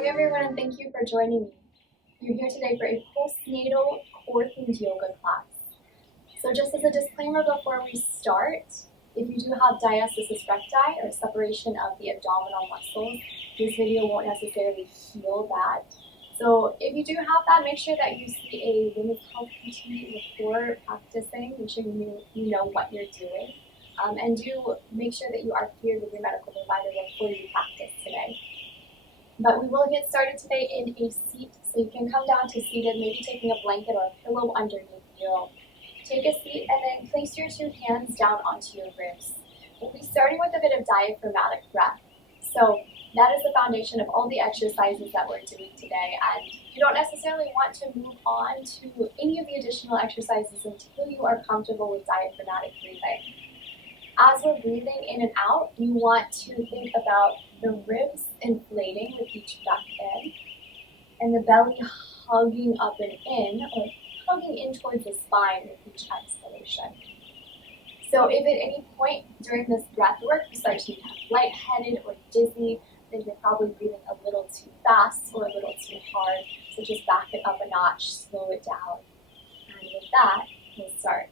Hi everyone, and thank you for joining me. You're here today for a postnatal core-themed yoga class. So just as a disclaimer before we start, if you do have diastasis recti or separation of the abdominal muscles, this video won't necessarily heal that. So if you do have that, make sure that you see a women's health PT before practicing. Make sure you know what you're doing. And do make sure that you are cleared with your medical provider before you practice today. But we will get started today in a seat, so you can come down to seated, maybe taking a blanket or a pillow underneath you. Take a seat and then place your two hands down onto your ribs. We'll be starting with a bit of diaphragmatic breath. So that is the foundation of all the exercises that we're doing today, and you don't necessarily want to move on to any of the additional exercises until you are comfortable with diaphragmatic breathing. As we're breathing in and out, you want to think about the ribs inflating with each breath in, and the belly hugging up and in, or hugging in towards the spine with each exhalation. So if at any point during this breath work you start to become lightheaded or dizzy, then you're probably breathing a little too fast or a little too hard. So just back it up a notch, slow it down. And with that, we'll start.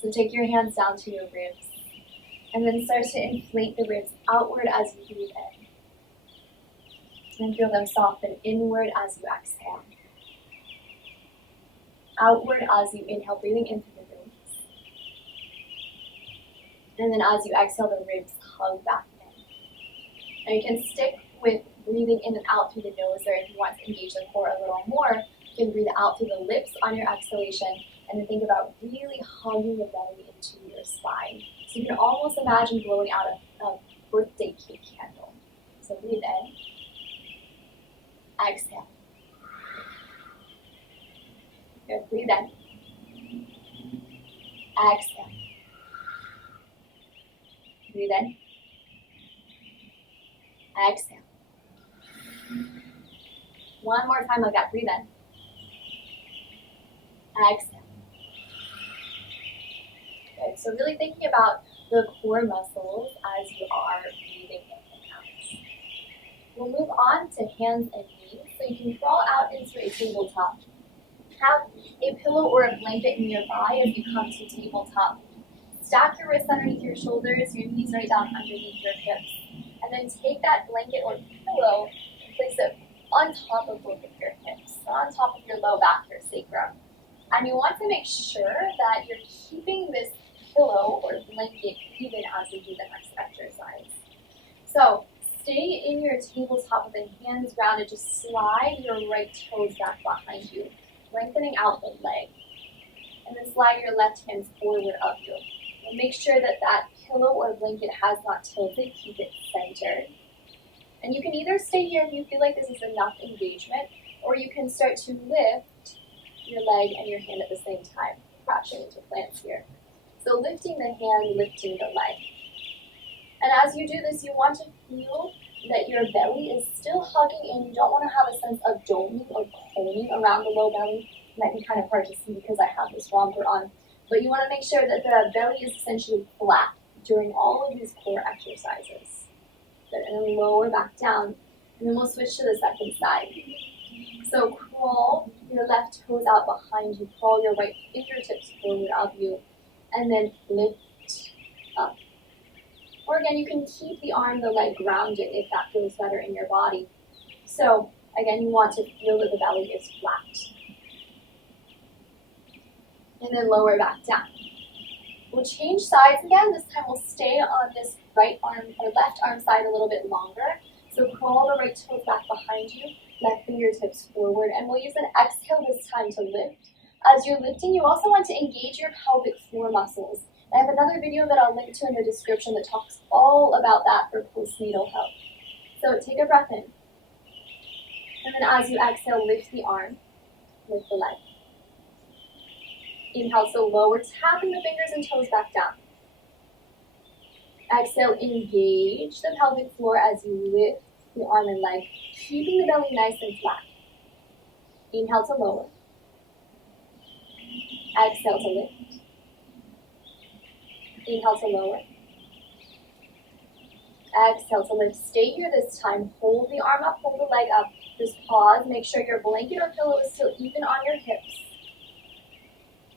So take your hands down to your ribs, and then start to inflate the ribs outward as you breathe in. And feel them soften inward as you exhale. Outward as you inhale, breathing in through the ribs. And then as you exhale, the ribs hug back in. Now you can stick with breathing in and out through the nose, or if you want to engage the core a little more, you can breathe out through the lips on your exhalation, and then think about really hugging the belly into your spine. So you can almost imagine blowing out a birthday cake candle. So breathe in. Exhale. Good. Breathe in. Exhale. Breathe in. Exhale. One more time like that. Breathe in. Exhale. Good. So really thinking about the core muscles as you are breathing in and out. We'll move on to hands and knees. So you can crawl out into a tabletop. Have a pillow or a blanket nearby as you come to tabletop. Stack your wrists underneath your shoulders, your knees right down underneath your hips. And then take that blanket or pillow and place it on top of both of your hips, on top of your low back, your sacrum. And you want to make sure that you're keeping this pillow or blanket even as we do the next exercise. So stay in your tabletop with the hands grounded. Just slide your right toes back behind you, lengthening out the leg. And then slide your left hands forward of you. And make sure that that pillow or blanket has not tilted. Keep it centered. And you can either stay here if you feel like this is enough engagement, or you can start to lift your leg and your hand at the same time, crashing into planks here. So lifting the hand, lifting the leg. And as you do this, you want to feel that your belly is still hugging in. You don't want to have a sense of doming or coning around the low belly. It might be kind of hard to see because I have this romper on. But you want to make sure that the belly is essentially flat during all of these core exercises. Good. And then lower back down. And then we'll switch to the second side. So crawl your left toes out behind you. Crawl your right fingertips forward of you. And then lift up. Or again, you can keep the arm, the leg grounded if that feels better in your body. So again, you want to feel that the belly is flat. And then lower back down. We'll change sides again. This time we'll stay on this right arm or left arm side a little bit longer. So crawl the right toes back behind you, left fingertips forward, and we'll use an exhale this time to lift. As you're lifting, you also want to engage your pelvic floor muscles. I have another video that I'll link to in the description that talks all about that for postnatal health. So take a breath in. And then as you exhale, lift the arm, lift the leg. Inhale, so lower, tapping the fingers and toes back down. Exhale, engage the pelvic floor as you lift the arm and leg, keeping the belly nice and flat. Inhale to lower. Exhale to lift. Inhale to lower. Exhale to lift. Stay here this time. Hold the arm up, hold the leg up. Just pause, make sure your blanket or pillow is still even on your hips.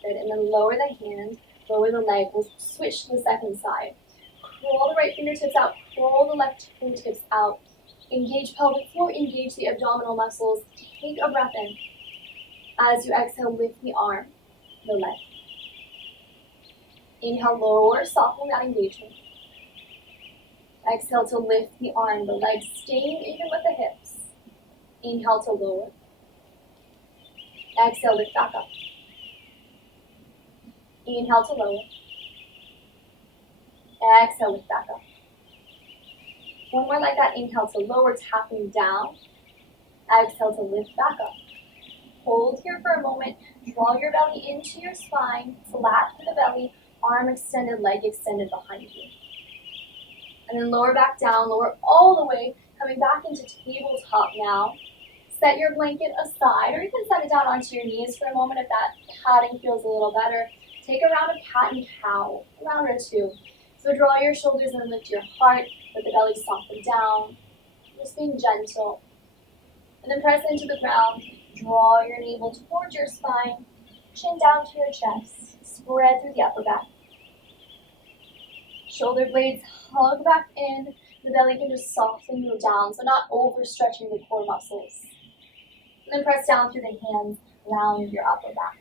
Good, and then lower the hand, lower the leg. We'll switch to the second side. Curl the right fingertips out, curl the left fingertips out. Engage pelvic floor, engage the abdominal muscles. Take a breath in. As you exhale, lift the arm, the leg. Inhale, lower, soften that engagement. Exhale to lift the arm, the leg, staying even with the hips. Inhale to lower. Exhale, lift back up. Inhale to lower. Exhale, lift back up. One more like that. Inhale to lower, tapping down. Exhale to lift back up. Hold here for a moment. Draw your belly into your spine, flat through the belly, arm extended, leg extended behind you. And then lower back down, lower all the way, coming back into tabletop now. Set your blanket aside, or you can set it down onto your knees for a moment if that padding feels a little better. Take a round of cat and cow, a round or two. So draw your shoulders and lift your heart, let the belly soften down, just being gentle. And then press into the ground, draw your navel towards your spine, chin down to your chest, spread through the upper back. Shoulder blades hug back in, the belly can just soften go down, so not overstretching the core muscles. And then press down through the hands, round your upper back.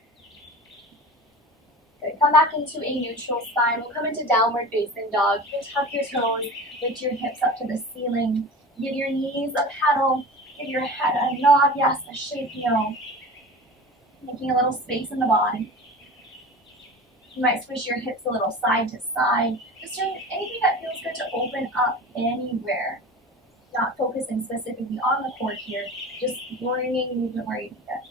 Good. Come back into a neutral spine. We'll come into downward facing dog. You can tuck your toes, lift your hips up to the ceiling. Give your knees a pedal. Give your head a nod, yes, a shake no. Making a little space in the body. You might swish your hips a little side to side. Just doing anything that feels good to open up anywhere. Not focusing specifically on the core here, just bringing movement where you need it.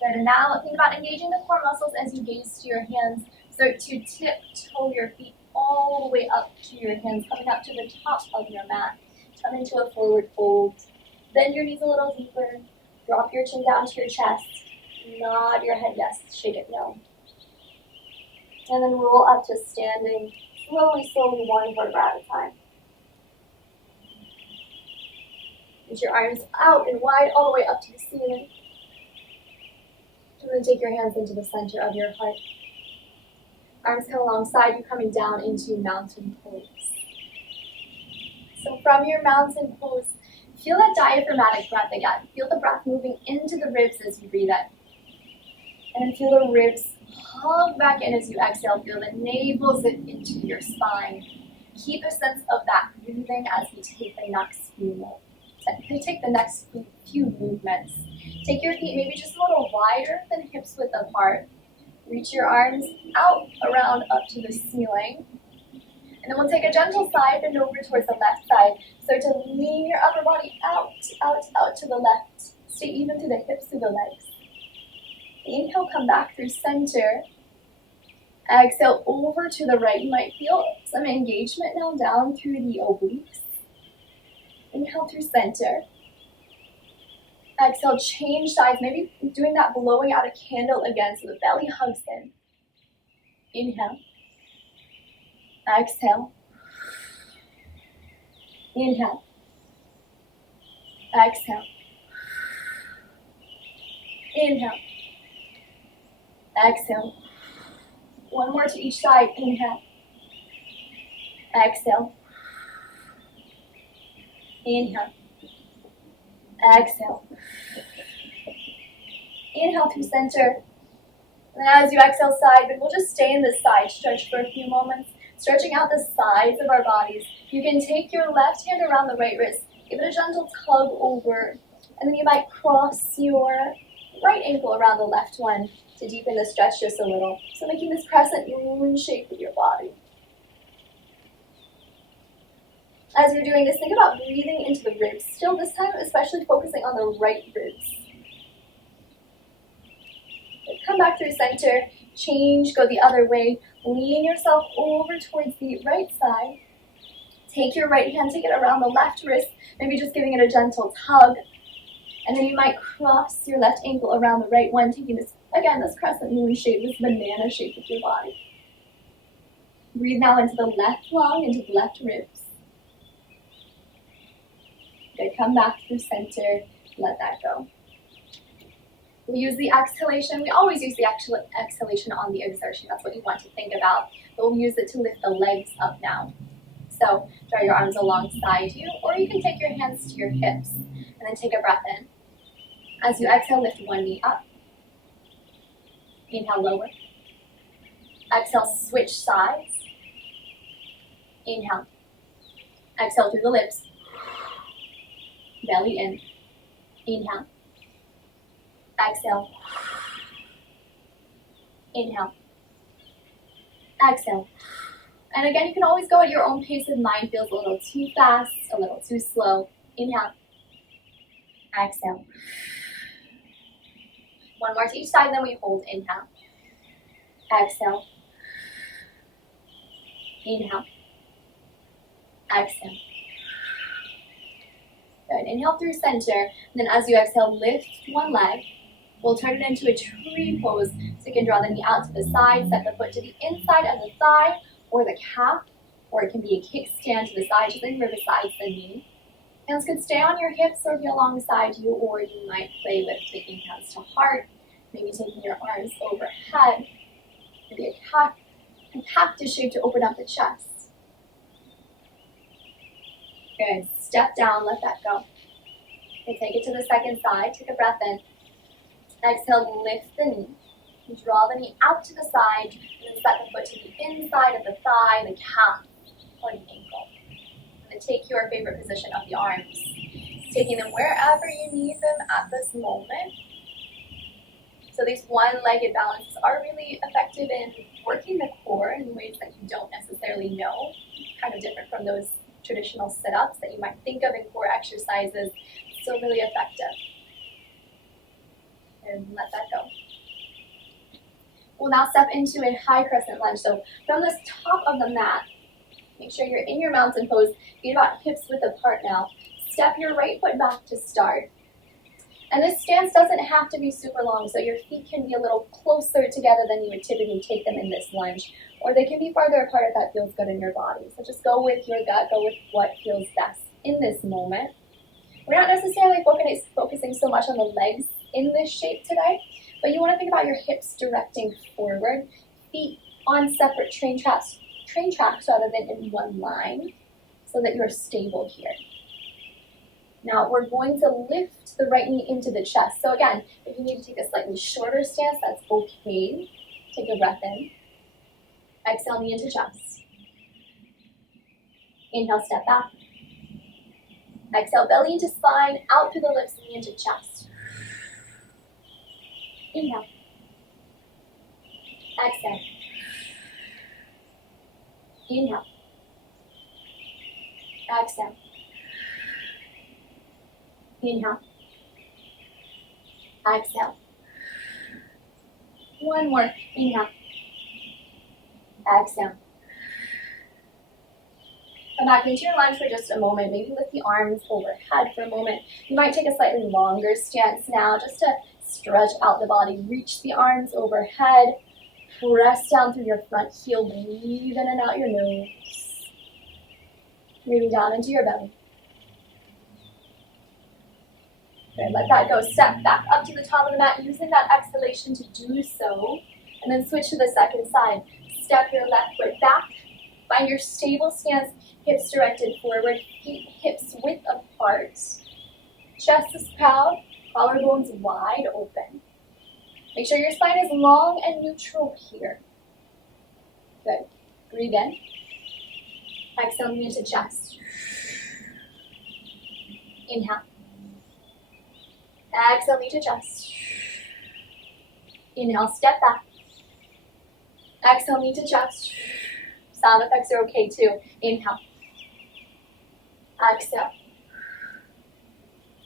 Good, and now think about engaging the core muscles as you gaze to your hands. Start to tiptoe your feet all the way up to your hands, coming up to the top of your mat. Come into a forward fold. Bend your knees a little deeper. Drop your chin down to your chest. Nod your head yes, shake it no. And then roll up to standing. Slowly, one vertebra at a time. Reach your arms out and wide all the way up to the ceiling. And then take your hands into the center of your heart. Arms come alongside you, coming down into mountain pose. So from your mountain pose, feel that diaphragmatic breath again. Feel the breath moving into the ribs as you breathe in. And then feel the ribs hug back in as you exhale. Feel the navel zip into your spine. Keep a sense of that breathing as we take the next few movements. Take your feet maybe just a little wider than hips width apart. Reach your arms out, around, up to the ceiling. And then we'll take a gentle side bend over towards the left side. Start to lean your upper body out to the left. Stay even through the hips, through the legs. Inhale, come back through center. Exhale over to the right. You might feel some engagement now down through the obliques. Inhale through center. Exhale, change sides. Maybe doing that blowing out a candle again so the belly hugs in. Inhale. Exhale. Inhale. Exhale. Inhale. Exhale. One more to each side. Inhale. Exhale. Inhale. Exhale. Inhale through center. And as you exhale side, but we'll just stay in this side stretch for a few moments, stretching out the sides of our bodies. You can take your left hand around the right wrist, give it a gentle tug over, and then you might cross your right ankle around the left one to deepen the stretch just a little. So making this crescent moon shape with your body. As you're doing this, think about breathing into the ribs. Still this time, especially focusing on the right ribs. Come back through center, change, go the other way. Lean yourself over towards the right side. Take your right hand, take it around the left wrist, maybe just giving it a gentle tug. And then you might cross your left ankle around the right one, taking this, again, this crescent moon shape, this banana shape with your body. Breathe now into the left lung, into the left ribs. Good, come back through center, let that go. We use the exhalation, we always use the exhalation on the exertion, that's what you want to think about, but we'll use it to lift the legs up now. So draw your arms alongside you, or you can take your hands to your hips, and then take a breath in. As you exhale, lift one knee up. Inhale, lower. Exhale, switch sides. Inhale. Exhale through the lips. Belly in. Inhale. Exhale. Inhale. Exhale. And again, you can always go at your own pace if mind feels a little too fast, a little too slow. Inhale. Exhale. One more to each side, then we hold. Inhale. Exhale. Inhale. Exhale. Good. Inhale through center. And then as you exhale, lift one leg. We'll turn it into a tree pose. So you can draw the knee out to the side, set the foot to the inside of the thigh or the calf, or it can be a kickstand to the side, just like besides the knee. Hands could stay on your hips or be alongside you, or you might play with taking hands to heart, maybe taking your arms overhead, maybe a cactus shape to open up the chest. Good. Step down, let that go. Okay, take it to the second side. Take a breath in. Exhale, lift the knee. Draw the knee out to the side, and then set the foot to the inside of the thigh, the calf, or the ankle. And then take your favorite position of the arms, taking them wherever you need them at this moment. So these one-legged balances are really effective in working the core in ways that you don't necessarily know, kind of different from those traditional sit-ups that you might think of in core exercises, still really effective. And let that go. We'll now step into a high crescent lunge. So from the top of the mat, make sure you're in your mountain pose, feet about hips width apart now. Step your right foot back to start. And this stance doesn't have to be super long, so your feet can be a little closer together than you would typically take them in this lunge, or they can be farther apart if that feels good in your body. So just go with your gut, go with what feels best in this moment. We're not necessarily focusing so much on the legs in this shape today, but you want to think about your hips directing forward, feet on separate train tracks rather than in one line, so that you're stable here. Now we're going to lift the right knee into the chest. So again, if you need to take a slightly shorter stance, that's okay. Take a breath in. Exhale, knee into chest. Inhale, step back. Exhale, belly into spine, out through the lips, knee into chest. Inhale. Exhale. Inhale. Exhale. Inhale. Exhale. One more. Inhale. Exhale. Come back into your lunge for just a moment. Maybe lift the arms overhead for a moment. You might take a slightly longer stance now just to stretch out the body. Reach the arms overhead. Press down through your front heel. Breathe in and out your nose. Moving down into your belly. Good, let that go. Step back up to the top of the mat, using that exhalation to do so. And then switch to the second side. Step your left foot back. Find your stable stance, hips directed forward, feet hips width apart. Chest is proud, collarbones wide open. Make sure your spine is long and neutral here. Good. Breathe in. Exhale, knee into chest. Inhale. Exhale, knee to chest. Inhale, step back. Exhale, knee to chest. Sound effects are okay too. Inhale. Exhale.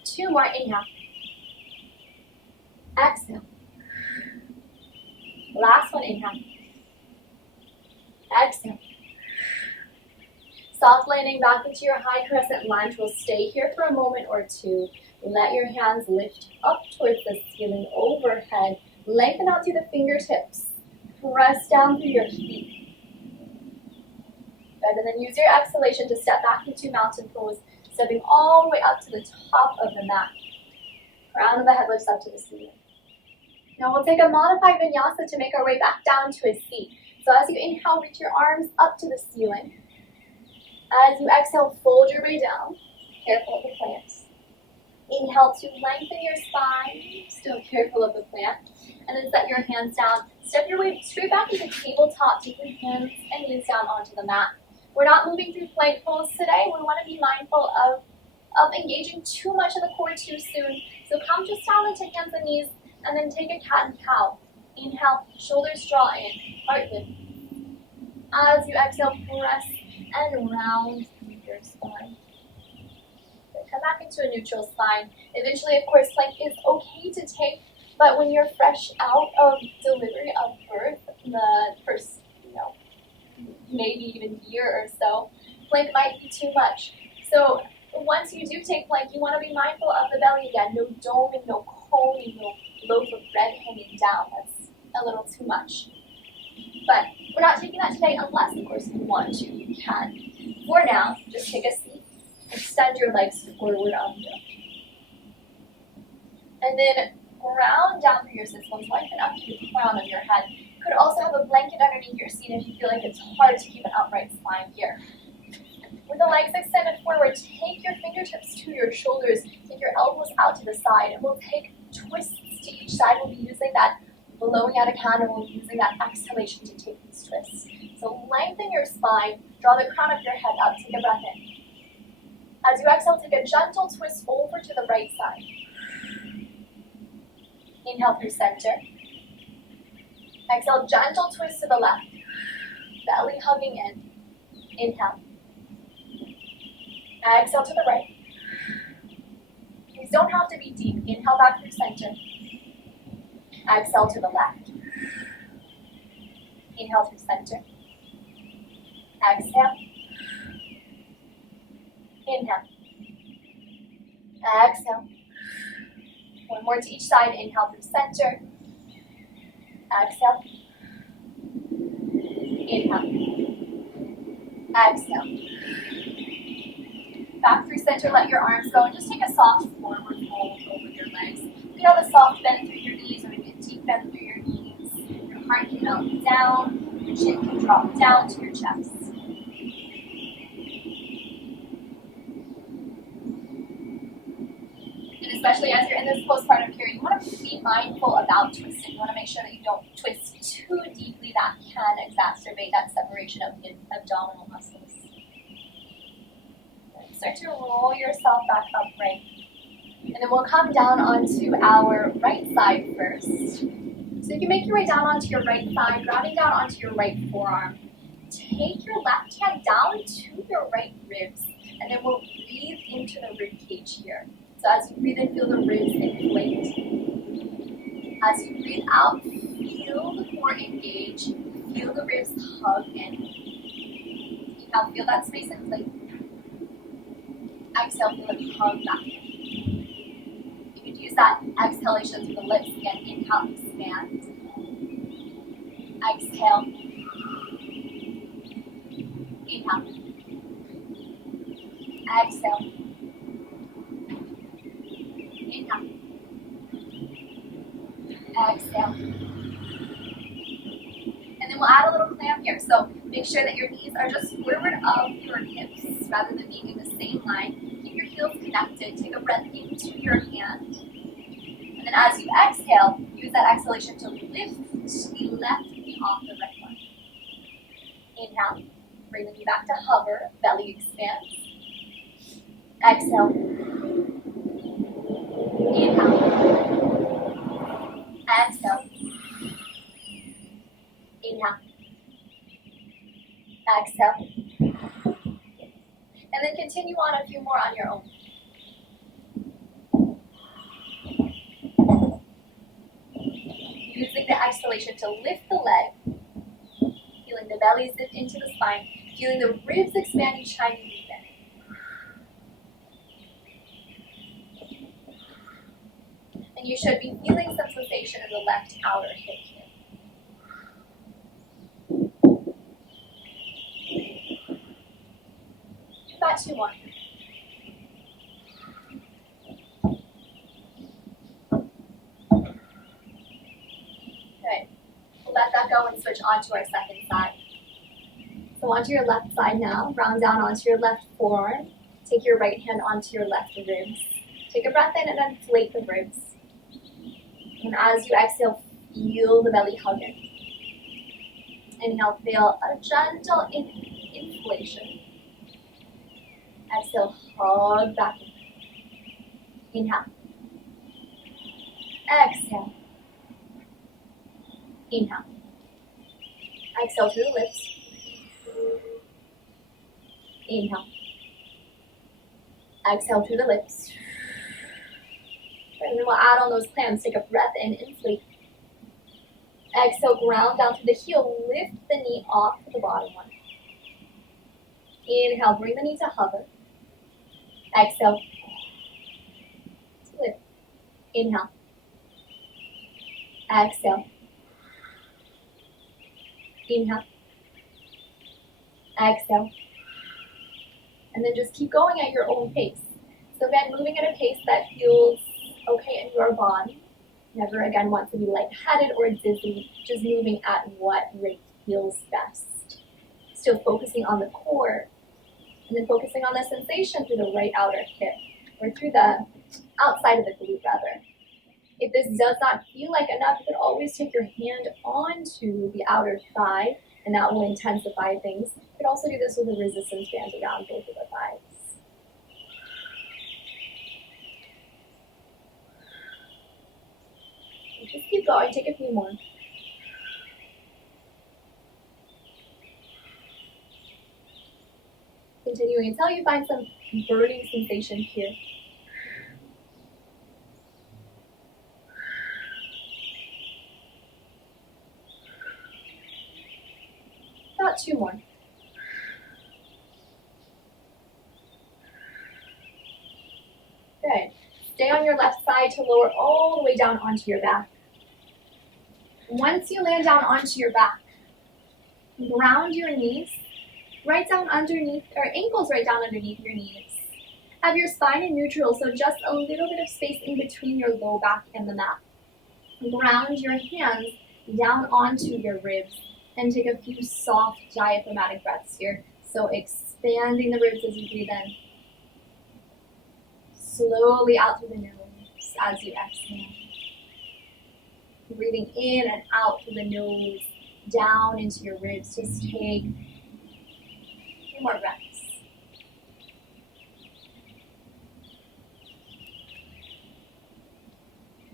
Two more. Inhale. Exhale. Last one. Inhale. Exhale. Soft landing back into your high crescent lunge. We'll stay here for a moment or two. Let your hands lift up towards the ceiling overhead. Lengthen out through the fingertips. Press down through your feet. Good, and then use your exhalation to step back into mountain pose. Stepping all the way up to the top of the mat. Crown of the head lifts up to the ceiling. Now we'll take a modified vinyasa to make our way back down to a seat. So as you inhale, reach your arms up to the ceiling. As you exhale, fold your way down. Careful of the plant. Inhale to lengthen your spine. Still careful of the plant. And then set your hands down. Step your way straight back into tabletop, taking hands and knees down onto the mat. We're not moving through plank pose today. We want to be mindful of engaging too much in the core too soon. So come just down into hands and knees, and then take a cat and cow. Inhale, shoulders draw in, heart lift. As you exhale, press and round through your spine. Then come back into a neutral spine. Eventually, of course, plank is okay to take, but when you're fresh out of delivery of birth, the first, maybe even year or so, plank might be too much. So once you do take plank, you want to be mindful of the belly again. No doming, no combing, no loaf of bread hanging down. That's a little too much. But we're not taking that today unless, of course, you want to. You can. For now, just take a seat. Extend your legs forward under. And then ground down through your sit bones, lengthen up to the crown of your head. You could also have a blanket underneath your seat if you feel like it's hard to keep an upright spine here. With the legs extended forward, take your fingertips to your shoulders, take your elbows out to the side, and we'll take twists to each side. We'll be using that blowing out a candle, we'll be using that exhalation to take these twists. So lengthen your spine, draw the crown of your head up, take a breath in. As you exhale, take a gentle twist over to the right side. Inhale through center. Exhale, gentle twist to the left. Belly hugging in. Inhale. Exhale to the right. These don't have to be deep. Inhale back through center. Exhale to the left. Inhale through center. Exhale. Inhale. Exhale. One more to each side. Inhale through center. Exhale. Inhale. Exhale. Back through center, let your arms go, and just take a soft forward fold over your legs. Feel the soft bend through your knees, or maybe a deep bend through your knees. Your heart can melt down, your chin can drop down to your chest. And especially as you're in this postpartum period, you want to be mindful about twisting. You want to make sure that you don't twist too deeply. That can exacerbate that separation of the abdominal muscles. Start to roll yourself back upright. And then we'll come down onto our right side first. So you can make your way down onto your right thigh, grounding down onto your right forearm. Take your left hand down to your right ribs, and then we'll breathe into the rib cage here. So as you breathe in, feel the ribs inflate. As you breathe out, feel the core engage. Feel the ribs hug in. Inhale, feel that space inflate. Exhale, feel it hug back in. You could use that exhalation through the lips again. Inhale, expand. Exhale. Inhale. Exhale. Inhale. Exhale. And then we'll add a little clamp here. So make sure that your knees are just forward of your hips rather than being in the same line. Keep your heels connected. Take a breath into your hand. And then as you exhale, use that exhalation to lift the left knee off the right one. Inhale. Bring the knee back to hover. Belly expands. Exhale. Inhale. Exhale. Inhale. Exhale. And then continue on a few more on your own. Using the exhalation to lift the leg, feeling the belly zip into the spine, feeling the ribs expand each time you breathe in. And you should be feeling some sensation in the left outer hip here. Do that 2 more. onto our second side. So onto your left side now, round down onto your left forearm. Take your right hand onto your left ribs. Take a breath in and then inflate the ribs. And as you exhale, feel the belly hug in. Inhale, feel a gentle inflation. Exhale, hug back in. Inhale. Exhale. Inhale. Exhale through the lips. Inhale. Exhale through the lips. And then we'll add on those clams. Take a breath in, inflate. Exhale, ground down through the heel. Lift the knee off the bottom one. Inhale, bring the knee to hover. Exhale. Lift. Inhale. Exhale. Inhale. Exhale. And then just keep going at your own pace. So again, moving at a pace that feels okay in your body. Never again want to be lightheaded or dizzy. Just moving at what rate feels best. Still focusing on the core. And then focusing on the sensation through the right outer hip. Or through the outside of the glute rather. If this does not feel like enough, you can always take your hand onto the outer thigh, and that will intensify things. You can also do this with a resistance band around both of the thighs. Just keep going, take a few more. Continuing until you find some burning sensation here. About 2 more. Good. Stay on your left side to lower all the way down onto your back. Once you land down onto your back, ground your knees right down underneath, or ankles right down underneath your knees. Have your spine in neutral, so just a little bit of space in between your low back and the mat. Ground your hands down onto your ribs and take a few soft diaphragmatic breaths here. So expanding the ribs as you breathe in. Slowly out through the nose as you exhale. Breathing in and out through the nose, down into your ribs. Just take 2 more breaths.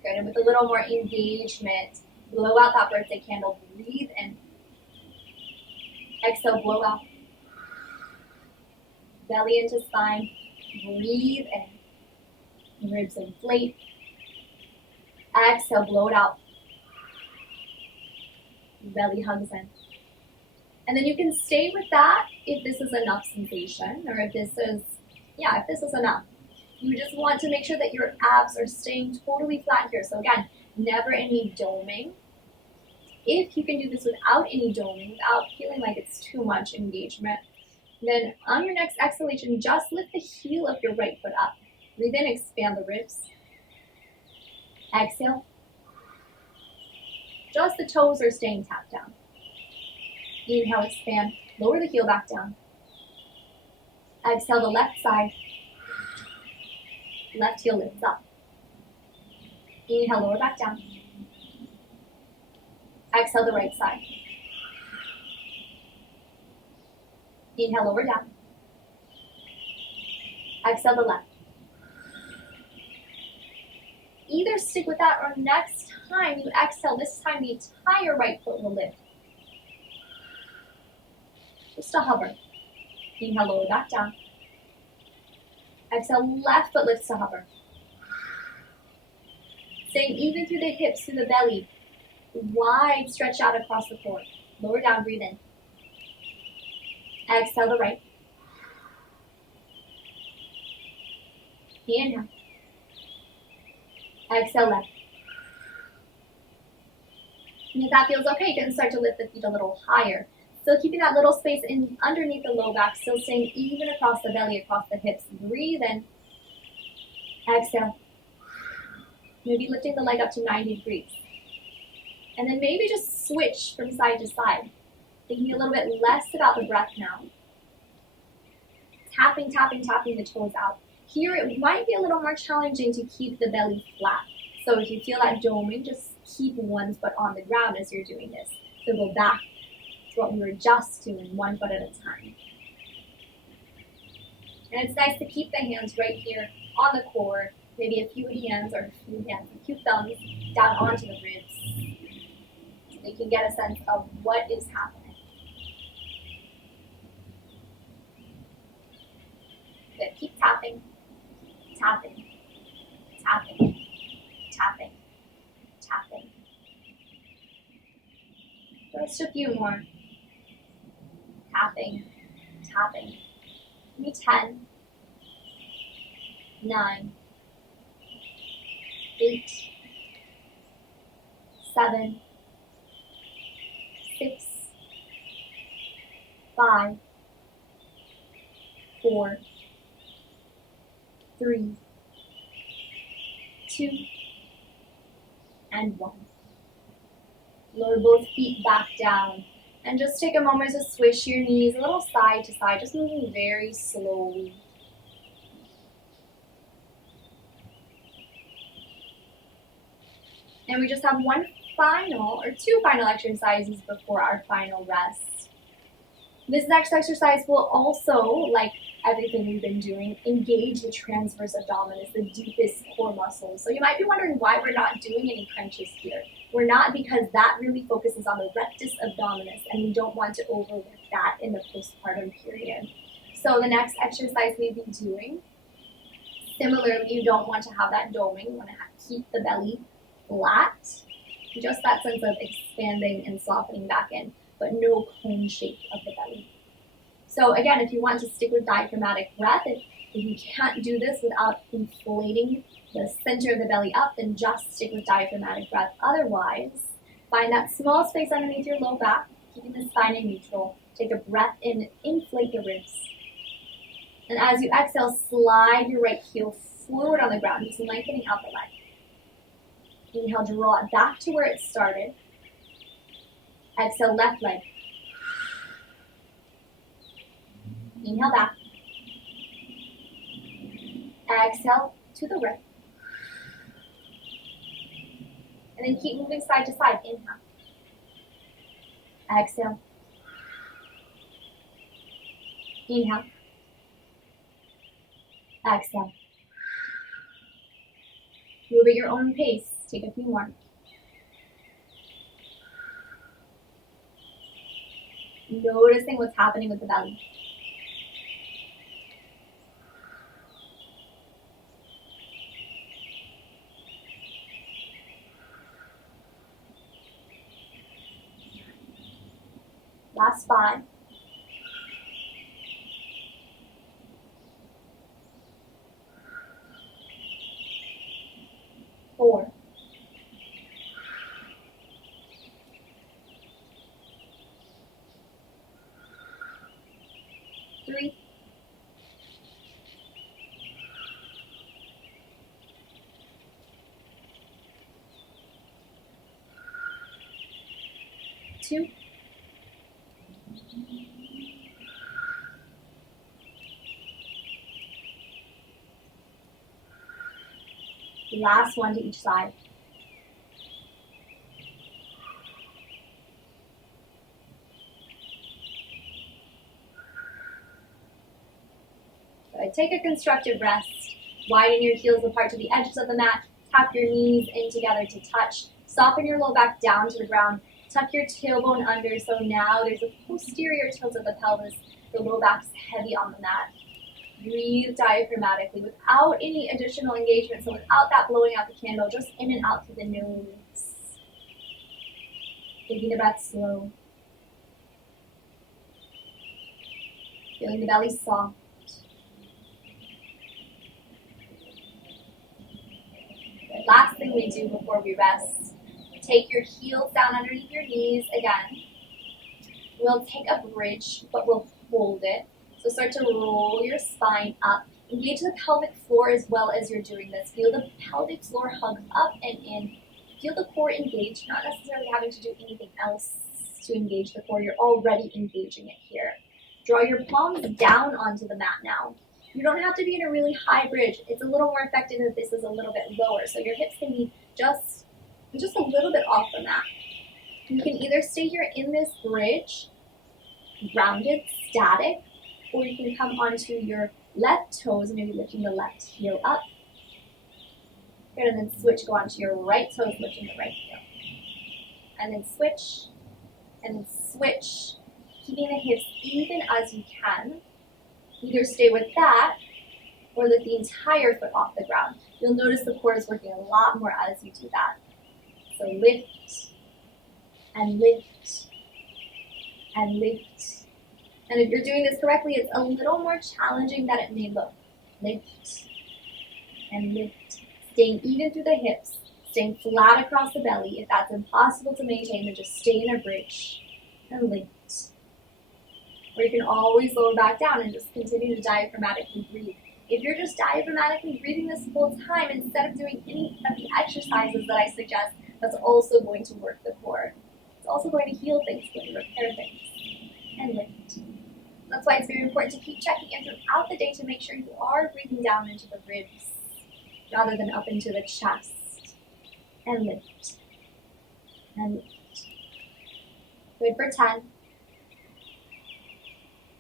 Good, and with a little more engagement, blow out that birthday candle. Breathe in. Exhale, blow out. Belly into spine. Breathe in. Ribs inflate. Exhale, blow it out. Belly hugs in. And then you can stay with that if this is enough sensation, or if this is enough. You just want to make sure that your abs are staying totally flat here. So again, never any doming. If you can do this without any doming, without feeling like it's too much engagement, then on your next exhalation, just lift the heel of your right foot up. Breathe in, expand the ribs. Exhale. Just the toes are staying tapped down. Inhale, expand. Lower the heel back down. Exhale the left side. Left heel lifts up. Inhale, lower back down. Exhale the right side. Inhale, lower down. Exhale the left. Either stick with that, or next time you exhale, this time the entire right foot will lift. Just a hover. Inhale, lower back down. Exhale, left foot lifts to hover. Staying even through the hips, through the belly. Wide stretch out across the floor. Lower down, breathe in. Exhale the right. Inhale. Exhale left. And if that feels okay, you can start to lift the feet a little higher. Still keeping that little space in underneath the low back, still staying even across the belly, across the hips. Breathe in. Exhale. Maybe lifting the leg up to 90 degrees. And then maybe just switch from side to side, thinking a little bit less about the breath now. Tapping, tapping, tapping the toes out. Here it might be a little more challenging to keep the belly flat. So if you feel that doming, just keep one foot on the ground as you're doing this. So go back to what we were just doing, one foot at a time. And it's nice to keep the hands right here on the core, maybe a few thumbs down onto the ribs. So you can get a sense of what is happening. Good. Keep tapping, tapping, tapping, tapping, tapping. Just a few more. Tapping, tapping. Give me 10, 9, 8, 7, 6, 5, 4, 3, 2, and 1. Lower both feet back down. And just take a moment to swish your knees a little side to side, just moving very slowly. And we just have one final, or two final exercises before our final rest. This next exercise will also, like everything we've been doing, engage the transverse abdominis, the deepest core muscles. So you might be wondering why we're not doing any crunches here. We're not, because that really focuses on the rectus abdominis, and we don't want to overwork that in the postpartum period. So the next exercise we've been doing, similarly, you don't want to have that doming. You want to keep the belly flat, just that sense of expanding and softening back in, but no cone shape of the belly. So again, if you want to stick with diaphragmatic breath, if you can't do this without inflating the center of the belly up, then just stick with diaphragmatic breath. Otherwise, find that small space underneath your low back, keeping the spine in neutral. Take a breath in, inflate the ribs. And as you exhale, slide your right heel forward on the ground, just lengthening out the leg. Inhale, draw it back to where it started. Exhale, left leg. Inhale back. Exhale to the right. And then keep moving side to side. Inhale. Exhale. Inhale. Exhale. Move at your own pace. Take a few more. Noticing what's happening with the belly. Last 5. 4. 3. 2. Last one to each side. Good. Take a constructive rest. Widen your heels apart to the edges of the mat. Tap your knees in together to touch. Soften your low back down to the ground. Tuck your tailbone under, so now there's a posterior tilt of the pelvis. The low back's heavy on the mat. Breathe diaphragmatically without any additional engagement, so without that blowing out the candle, just in and out through the nose. Taking the breath slow. Feeling the belly soft. The last thing we do before we rest, take your heels down underneath your knees again. We'll take a bridge, but we'll hold it. So start to roll your spine up. Engage the pelvic floor as well as you're doing this. Feel the pelvic floor hug up and in. feel the core engaged, not necessarily having to do anything else to engage the core. You're already engaging it here. Draw your palms down onto the mat now. You don't have to be in a really high bridge. It's a little more effective if this is a little bit lower. So your hips can be just a little bit off the mat. You can either stay here in this bridge, grounded, static, or you can come onto your left toes, maybe lifting the left heel up. Good, and then switch, go onto your right toes, lifting the right heel. And then switch, and then switch, keeping the hips even as you can. Either stay with that, or lift the entire foot off the ground. You'll notice the core is working a lot more as you do that. So lift, and lift, and lift. And if you're doing this correctly, it's a little more challenging than it may look. Lift, and lift. Staying even through the hips, staying flat across the belly. If that's impossible to maintain, then just stay in a bridge and lift. Or you can always lower back down and just continue to diaphragmatically breathe. If you're just diaphragmatically breathing this whole time, instead of doing any of the exercises that I suggest, that's also going to work the core. It's also going to heal things, going to repair things. And lift. That's why it's very important to keep checking in throughout the day to make sure you are breathing down into the ribs rather than up into the chest. And lift. And lift. Good for 10.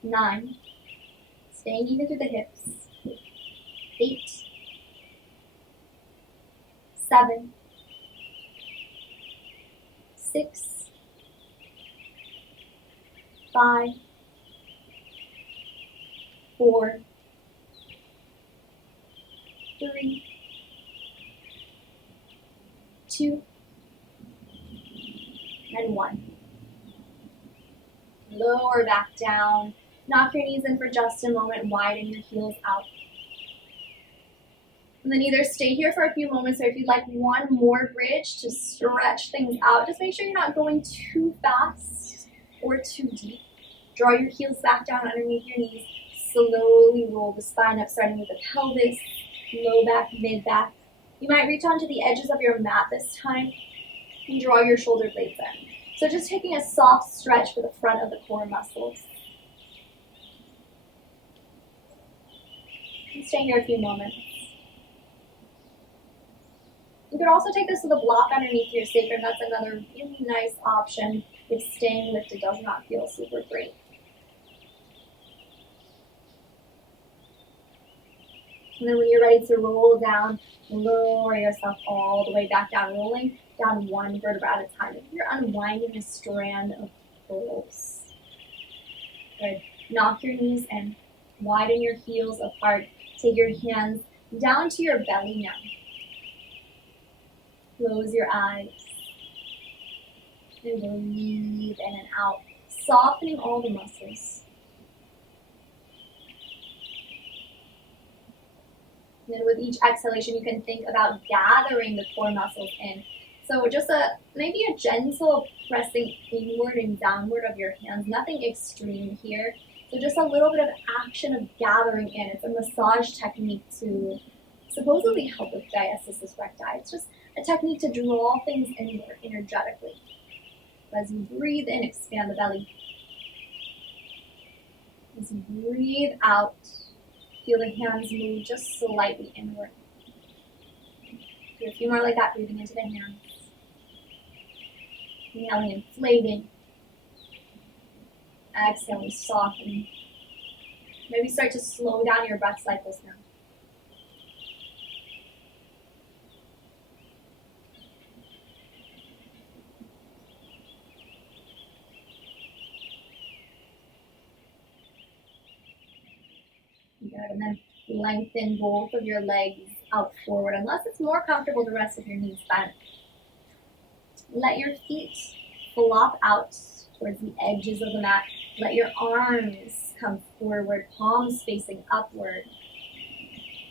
9. Staying even through the hips. 8. 7. 6. 5. 4. 3. 2. And 1. Lower back down. Knock your knees in for just a moment. Widen your heels out. And then either stay here for a few moments, or if you'd like one more bridge to stretch things out, just make sure you're not going too fast or too deep. Draw your heels back down underneath your knees. Slowly roll the spine up, starting with the pelvis, low back, mid back. You might reach onto the edges of your mat this time and draw your shoulder blades in. So just taking a soft stretch for the front of the core muscles. And stay here a few moments. You could also take this with a block underneath your sacrum. That's another really nice option if staying lifted does not feel super great. And then when you're ready to roll down, lower yourself all the way back down, rolling down one vertebra at a time. If you're unwinding a strand of pearls. Good. Knock your knees in. Widen your heels apart. Take your hands down to your belly now. Close your eyes. And breathe in and out, softening all the muscles. And then with each exhalation, you can think about gathering the core muscles in. So just maybe a gentle pressing inward and downward of your hands, nothing extreme here. So just a little bit of action of gathering in. It's a massage technique to supposedly help with diastasis recti. It's just a technique to draw things inward energetically. As you breathe in, expand the belly. As you breathe out, feel the hands move just slightly inward. Do a few more like that, breathing into the hands. Inhaling, inflating. Exhaling, softening. Maybe start to slow down your breath cycles now. Good, and then lengthen both of your legs out forward, unless it's more comfortable to rest with your knees bent. Let your feet flop out towards the edges of the mat. Let your arms come forward, palms facing upward.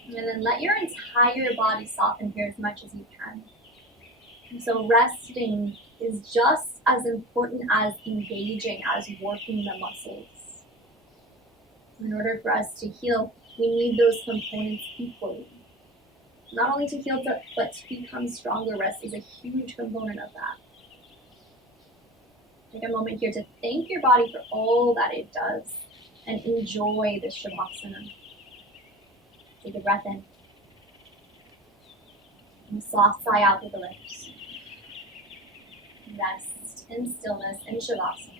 And then let your entire body soften here as much as you can. And so resting is just as important as engaging, as working the muscles. In order for us to heal, we need those components equally. Not only to heal, but to become stronger. Rest is a huge component of that. Take a moment here to thank your body for all that it does and enjoy this Shavasana. Take a breath in and a soft sigh out through the lips. Rest in stillness in Shavasana.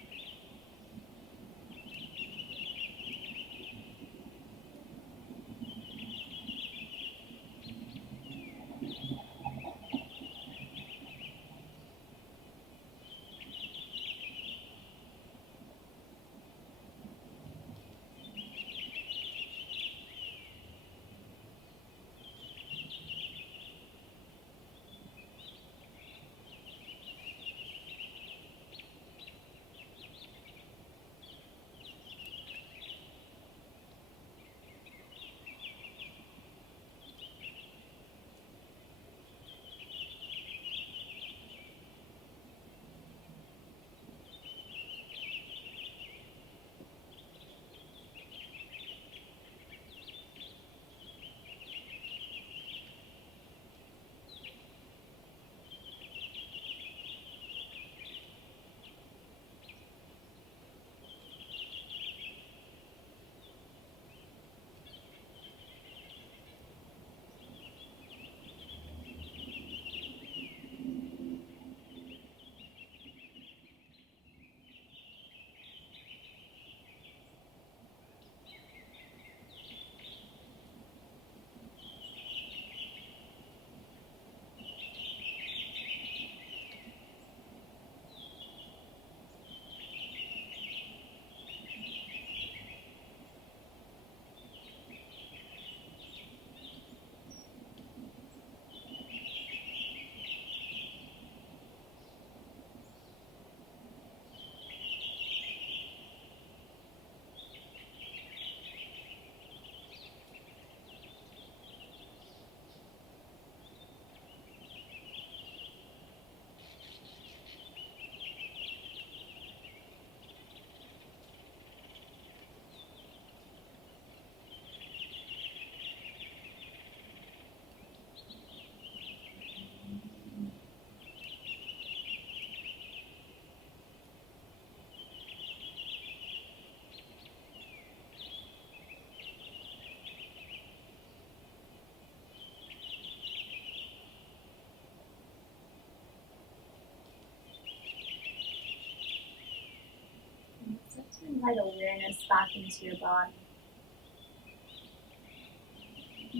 Start to invite awareness back into your body.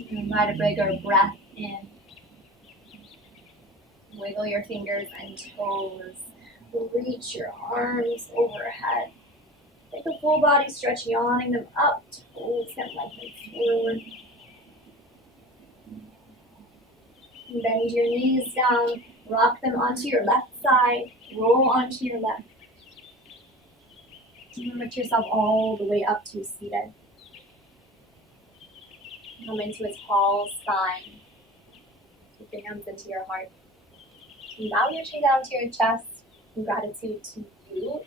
Invite a bigger breath in. Wiggle your fingers and toes. Reach your arms overhead. Take a full body stretch, yawning them up. Toes sent lengthen forward. Bend your knees down. Rock them onto your left side. Roll onto your left. Lift yourself all the way up to seated. Come into a tall spine. Keep your hands into your heart. Bow your chin down to your chest. In gratitude to you,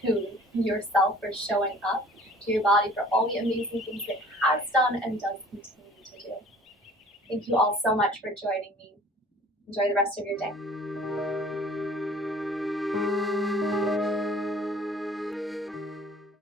to yourself for showing up, to your body for all the amazing things it has done and does continue to do. Thank you all so much for joining me. Enjoy the rest of your day.